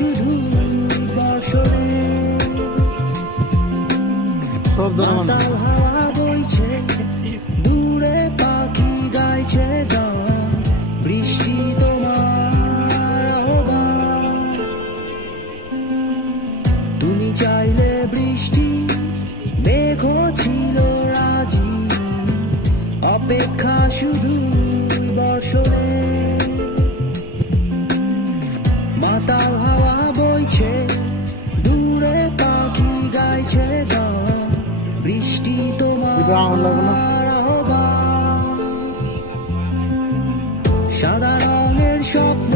শুধু বর্ষণে মাতাল হাওয়া বইছে দূরে পাখি গাইছে গান বৃষ্টি তোমার আহ্বান তুমি চাইলে বৃষ্টি মেঘ ছিল রাজি অপেক্ষা শুধু বর্ষণে মাতাল হাওয়া বইছে দূরে পাখি গাইছে গান বৃষ্টি তোমার আহ্বান সাদা রঙের স্বপ্ন